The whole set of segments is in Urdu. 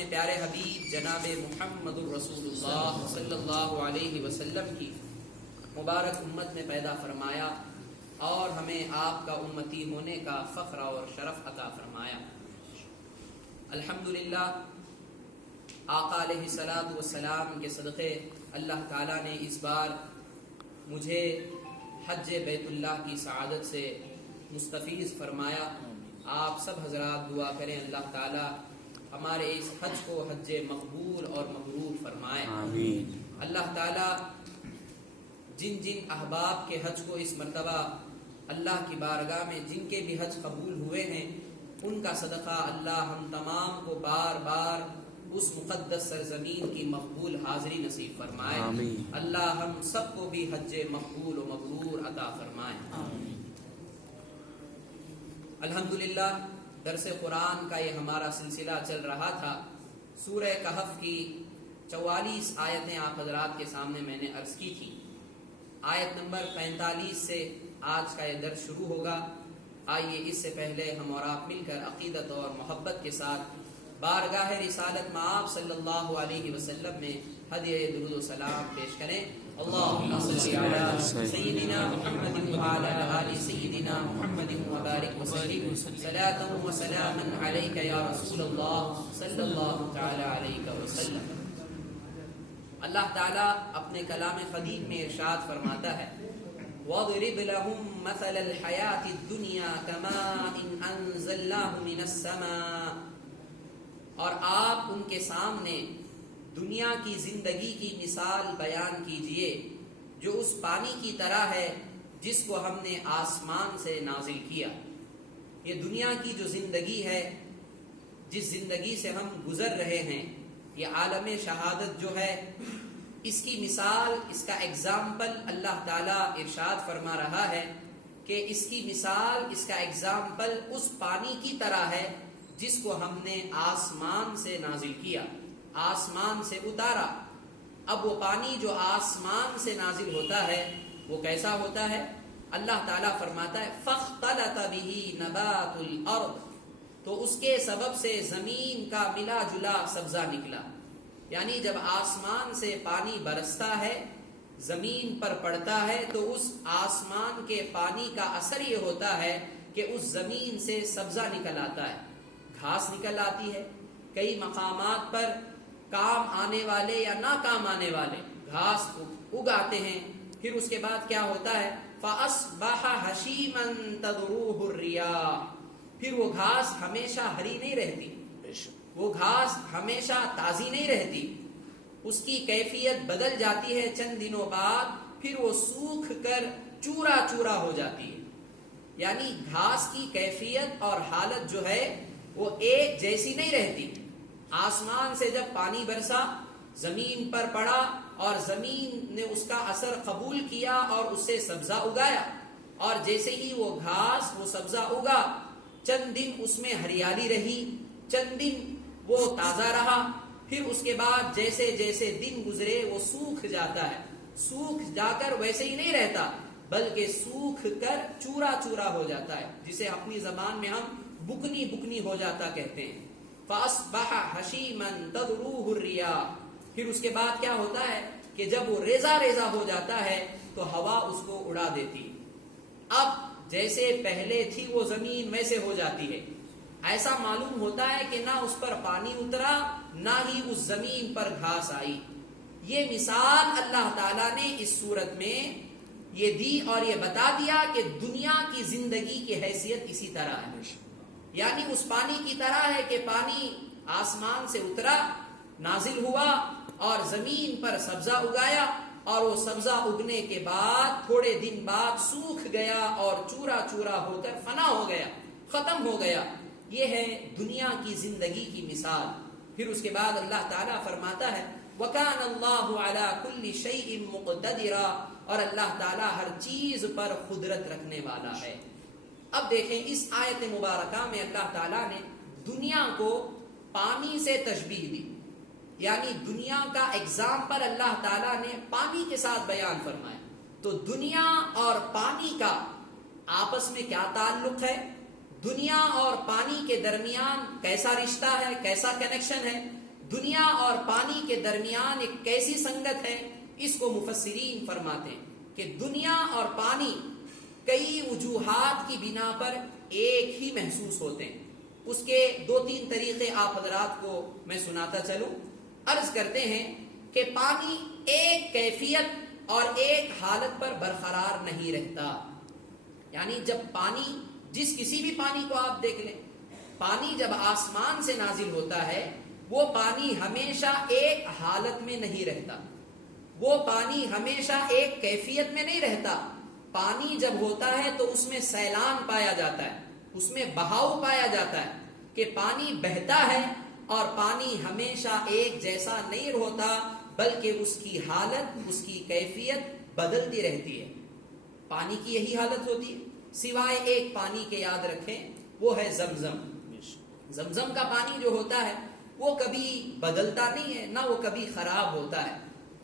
اپنے پیارے حبیب جناب محمد الرسول اللہ صلی اللہ علیہ وسلم کی مبارک امت میں پیدا فرمایا اور ہمیں آپ کا امتی ہونے کا فخر اور شرف عطا فرمایا۔ الحمدللہ آقا علیہ الصلوۃ والسلام کے صدقے اللہ تعالیٰ نے اس بار مجھے حج بیت اللہ کی سعادت سے مستفیض فرمایا۔ آپ سب حضرات دعا کریں اللہ تعالیٰ ہمارے اس حج کو حج مقبول اور مبرور فرمائے، آمین۔ اللہ تعالیٰ جن جن احباب کے حج کو اس مرتبہ اللہ کی بارگاہ میں جن کے بھی حج قبول ہوئے ہیں، ان کا صدقہ اللہ ہم تمام کو بار بار اس مقدس سرزمین کی مقبول حاضری نصیب فرمائے، آمین۔ اللہ ہم سب کو بھی حج مقبول و مبرور عطا فرمائے، آمین۔ الحمدللہ درس قرآن کا یہ ہمارا سلسلہ چل رہا تھا۔ سورہ کہف کی 44 آیتیں آپ حضرات کے سامنے میں نے عرض کی تھی۔ آیت نمبر 45 سے آج کا یہ درس شروع ہوگا۔ آئیے اس سے پہلے ہم اور آپ مل کر عقیدت اور محبت کے ساتھ بارگاہ رسالت مآب صلی اللہ علیہ وسلم میں ہدیہ درود و سلام پیش کریں۔ اللہم صلی علی سیدنا محمد وعلی آل سیدنا محمد وبارک وسلم صلاۃ و سلاما علیک یا رسول اللہ صلی اللہ تعالی علیہ وسلم۔ اللہ تعالیٰ اپنے کلام قدیم میں ارشاد فرماتا ہے، وَاضْرِبْ لَهُمْ مَثَلَ الْحَيَاةِ الدُّنْيَا كَمَاءٍ أَنزَلْنَاهُ مِنَ السَّمَاءِ، اور آپ ان کے سامنے دنیا کی زندگی کی مثال بیان کیجئے جو اس پانی کی طرح ہے جس کو ہم نے آسمان سے نازل کیا۔ یہ دنیا کی جو زندگی ہے، جس زندگی سے ہم گزر رہے ہیں، یہ عالم شہادت جو ہے، اس کی مثال، اس کا ایگزامپل اللہ تعالیٰ ارشاد فرما رہا ہے کہ اس کی مثال، اس کا ایگزامپل اس پانی کی طرح ہے جس کو ہم نے آسمان سے نازل کیا، آسمان سے اتارا۔ اب وہ پانی جو آسمان سے نازل ہوتا ہے وہ کیسا ہوتا ہے؟ اللہ تعالیٰ فرماتا ہے فاختلط به نبات الارض، تو اس کے سبب سے زمین کا ملا جلا سبزہ نکلا۔ یعنی جب آسمان سے پانی برستا ہے، زمین پر پڑتا ہے، تو اس آسمان کے پانی کا اثر یہ ہوتا ہے کہ اس زمین سے سبزہ نکل آتا ہے، گھاس نکل آتی ہے۔ کئی مقامات پر کام آنے والے یا ناکام آنے والے گھاس اگاتے ہیں، پھر اس کے بعد کیا ہوتا ہے؟ فَأَصْبَحَ هَشِيمًا تَذْرُوهُ الرِّيَاحُ، پھر وہ گھاس ہمیشہ ہری نہیں رہتی، وہ گھاس ہمیشہ تازی نہیں رہتی، اس کی کیفیت بدل جاتی ہے، چند دنوں بعد پھر وہ سوکھ کر چورا چورا ہو جاتی ہے۔ یعنی گھاس کی کیفیت اور حالت جو ہے وہ ایک جیسی نہیں رہتی۔ آسمان سے جب پانی برسا، زمین پر پڑا اور زمین نے اس کا اثر قبول کیا اور اس سے سبزہ اگایا، اور جیسے ہی وہ گھاس، وہ سبزہ اگا، چند دن اس میں ہریالی رہی، چند دن وہ تازہ رہا، پھر اس کے بعد جیسے جیسے دن گزرے وہ سوکھ جاتا ہے، سوکھ جا کر ویسے ہی نہیں رہتا بلکہ سوکھ کر چورا چورا ہو جاتا ہے، جسے اپنی زبان میں ہم بکنی بکنی ہو جاتا کہتے ہیں۔ فَأَصْبَحَ هَشِيمًا تَذْرُوهُ الرِّيَاحُ، پھر اس کے بعد کیا ہوتا ہے کہ جب وہ ریزہ ریزہ ہو جاتا ہے تو ہوا اس کو اڑا دیتی، اب جیسے پہلے تھی وہ زمین ویسے ہو جاتی ہے۔ ایسا معلوم ہوتا ہے کہ نہ اس پر پانی اترا، نہ ہی اس زمین پر گھاس آئی۔ یہ مثال اللہ تعالیٰ نے اس صورت میں یہ دی اور یہ بتا دیا کہ دنیا کی زندگی کی حیثیت اسی طرح ہے، یعنی اس پانی کی طرح ہے کہ پانی آسمان سے اترا، نازل ہوا اور زمین پر سبزہ اگایا، اور وہ سبزہ اگنے کے بعد تھوڑے دن بعد سوکھ گیا اور چورا چورا ہو کر فنا ہو گیا، ختم ہو گیا۔ یہ ہے دنیا کی زندگی کی مثال۔ پھر اس کے بعد اللہ تعالیٰ فرماتا ہے وَكَانَ اللَّهُ عَلَى كُلِّ شَيْءٍ مُقْتَدِرًا، اور اللہ تعالیٰ ہر چیز پر قدرت رکھنے والا ہے۔ اب دیکھیں اس آیت مبارکہ میں اللہ تعالیٰ نے دنیا کو پانی سے تشبیہ دی، یعنی دنیا کا ایگزامپل اللہ تعالیٰ نے پانی کے ساتھ بیان فرمایا۔ تو دنیا اور پانی کا آپس میں کیا تعلق ہے؟ دنیا اور پانی کے درمیان کیسا رشتہ ہے، کیسا کنیکشن ہے؟ دنیا اور پانی کے درمیان ایک کیسی سنگت ہے، اس کو مفسرین فرماتے ہیں کہ دنیا اور پانی کئی وجوہات کی بنا پر ایک ہی محسوس ہوتے ہیں۔ اس کے 2-3 طریقے آپ حضرات کو میں سناتا چلوں۔ عرض کرتے ہیں کہ پانی ایک کیفیت اور ایک حالت پر برقرار نہیں رہتا، یعنی جب پانی، جس کسی بھی پانی کو آپ دیکھ لیں، پانی جب آسمان سے نازل ہوتا ہے وہ پانی ہمیشہ ایک حالت میں نہیں رہتا، وہ پانی ہمیشہ ایک کیفیت میں نہیں رہتا۔ پانی جب ہوتا ہے تو اس میں سیلان پایا جاتا ہے، اس میں بہاؤ پایا جاتا ہے کہ پانی بہتا ہے، اور پانی ہمیشہ ایک جیسا نہیں ہوتا بلکہ اس کی حالت، اس کی کیفیت بدلتی رہتی ہے۔ پانی کی یہی حالت ہوتی ہے، سوائے ایک پانی کے یاد رکھیں، وہ ہے زمزم۔ زمزم کا پانی جو ہوتا ہے وہ کبھی بدلتا نہیں ہے، نہ وہ کبھی خراب ہوتا ہے۔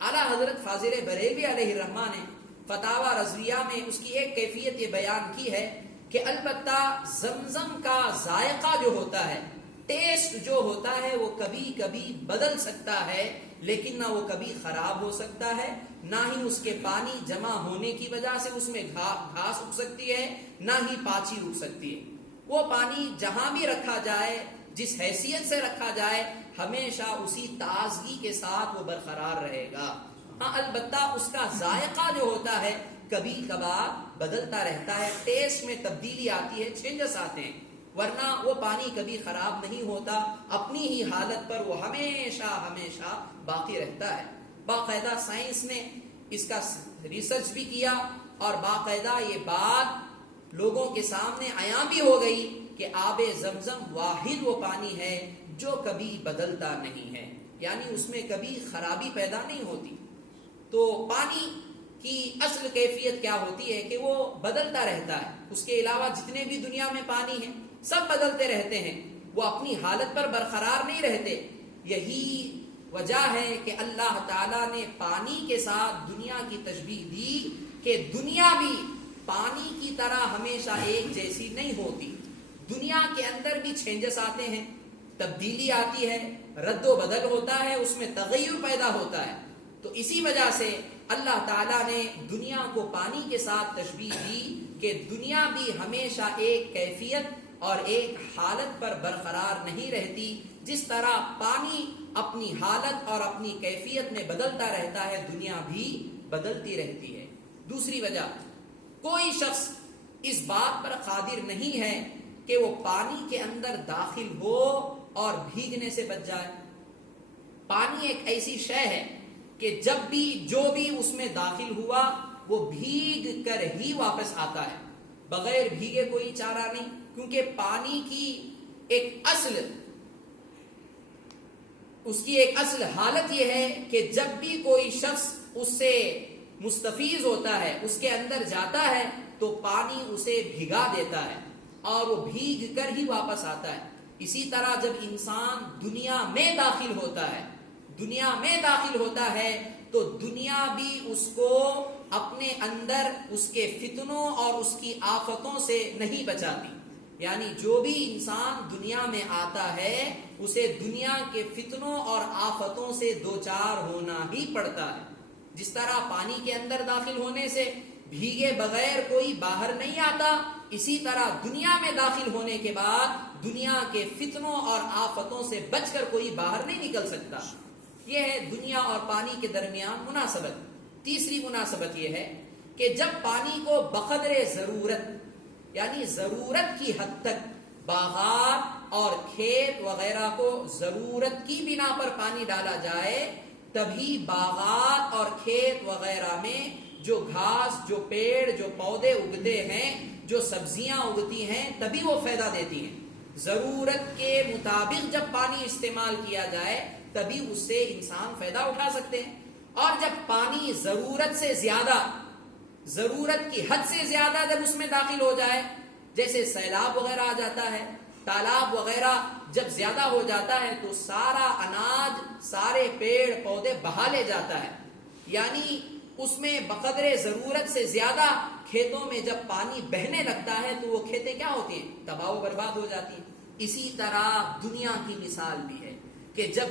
اعلیٰ حضرت فاضل بریلوی علیہ الرحمہ نے فتاوی رضویہ میں اس کی ایک کیفیت یہ بیان کی ہے کہ البتہ زمزم کا ذائقہ جو ہوتا ہے، ٹیسٹ جو ہوتا ہے، وہ کبھی کبھی بدل سکتا ہے، لیکن نہ وہ کبھی خراب ہو سکتا ہے، نہ ہی اس کے پانی جمع ہونے کی وجہ سے اس میں گھاس اگ سکتی ہے، نہ ہی پاچی اگ سکتی ہے۔ وہ پانی جہاں بھی رکھا جائے، جس حیثیت سے رکھا جائے، ہمیشہ اسی تازگی کے ساتھ وہ برقرار رہے گا۔ ہاں البتہ اس کا ذائقہ جو ہوتا ہے کبھی کبھار بدلتا رہتا ہے، ٹیسٹ میں تبدیلی آتی ہے، چینجز آتے ہیں، ورنہ وہ پانی کبھی خراب نہیں ہوتا، اپنی ہی حالت پر وہ ہمیشہ ہمیشہ باقی رہتا ہے۔ باقاعدہ سائنس نے اس کا ریسرچ بھی کیا، اور باقاعدہ یہ بات لوگوں کے سامنے عیاں بھی ہو گئی کہ آب زمزم واحد وہ پانی ہے جو کبھی بدلتا نہیں ہے، یعنی اس میں کبھی خرابی پیدا نہیں ہوتی۔ تو پانی کی اصل کیفیت کیا ہوتی ہے کہ وہ بدلتا رہتا ہے، اس کے علاوہ جتنے بھی دنیا میں پانی ہیں سب بدلتے رہتے ہیں، وہ اپنی حالت پر برقرار نہیں رہتے۔ یہی وجہ ہے کہ اللہ تعالیٰ نے پانی کے ساتھ دنیا کی تشبیہ دی کہ دنیا بھی پانی کی طرح ہمیشہ ایک جیسی نہیں ہوتی، دنیا کے اندر بھی چینجز آتے ہیں، تبدیلی آتی ہے، رد و بدل ہوتا ہے، اس میں تغیر پیدا ہوتا ہے۔ تو اسی وجہ سے اللہ تعالیٰ نے دنیا کو پانی کے ساتھ تشبیہ دی کہ دنیا بھی ہمیشہ ایک کیفیت اور ایک حالت پر برقرار نہیں رہتی، جس طرح پانی اپنی حالت اور اپنی کیفیت میں بدلتا رہتا ہے، دنیا بھی بدلتی رہتی ہے۔ دوسری وجہ، کوئی شخص اس بات پر قادر نہیں ہے کہ وہ پانی کے اندر داخل ہو اور بھیگنے سے بچ جائے۔ پانی ایک ایسی شے ہے کہ جب بھی جو بھی اس میں داخل ہوا وہ بھیگ کر ہی واپس آتا ہے، بغیر بھیگے کوئی چارہ نہیں، کیونکہ پانی کی ایک اصل حالت یہ ہے کہ جب بھی کوئی شخص اس سے مستفیض ہوتا ہے، اس کے اندر جاتا ہے، تو پانی اسے بھگا دیتا ہے اور وہ بھیگ کر ہی واپس آتا ہے۔ اسی طرح جب انسان دنیا میں داخل ہوتا ہے تو دنیا بھی اس کو اپنے اندر اس کے فتنوں اور اس کی آفتوں سے نہیں بچاتی، یعنی جو بھی انسان دنیا میں آتا ہے اسے دنیا کے فتنوں اور آفتوں سے دوچار ہونا ہی پڑتا ہے۔ جس طرح پانی کے اندر داخل ہونے سے بھیگے بغیر کوئی باہر نہیں آتا، اسی طرح دنیا میں داخل ہونے کے بعد دنیا کے فتنوں اور آفتوں سے بچ کر کوئی باہر نہیں نکل سکتا۔ یہ ہے دنیا اور پانی کے درمیان مناسبت۔ تیسری مناسبت یہ ہے کہ جب پانی کو بقدر ضرورت، یعنی ضرورت کی حد تک، باغات اور کھیت وغیرہ کو ضرورت کی بنا پر پانی ڈالا جائے، تبھی باغات اور کھیت وغیرہ میں جو گھاس، جو پیڑ، جو پودے اگتے ہیں، جو سبزیاں اگتی ہیں، تبھی وہ فائدہ دیتی ہیں۔ ضرورت کے مطابق جب پانی استعمال کیا جائے تبھی اس سے انسان فائدہ اٹھا سکتے ہیں، اور جب پانی ضرورت سے زیادہ، ضرورت کی حد سے زیادہ جب اس میں داخل ہو جائے، جیسے سیلاب وغیرہ آ جاتا ہے، تالاب وغیرہ جب زیادہ ہو جاتا ہے تو سارا اناج، سارے پیڑ پودے بہا لے جاتا ہے، یعنی اس میں بقدر ضرورت سے زیادہ کھیتوں میں جب پانی بہنے لگتا ہے تو وہ کھیتیں کیا ہوتی ہیں؟ تباہ و برباد ہو جاتی ہیں۔ اسی طرح دنیا کی مثال بھی ہے کہ جب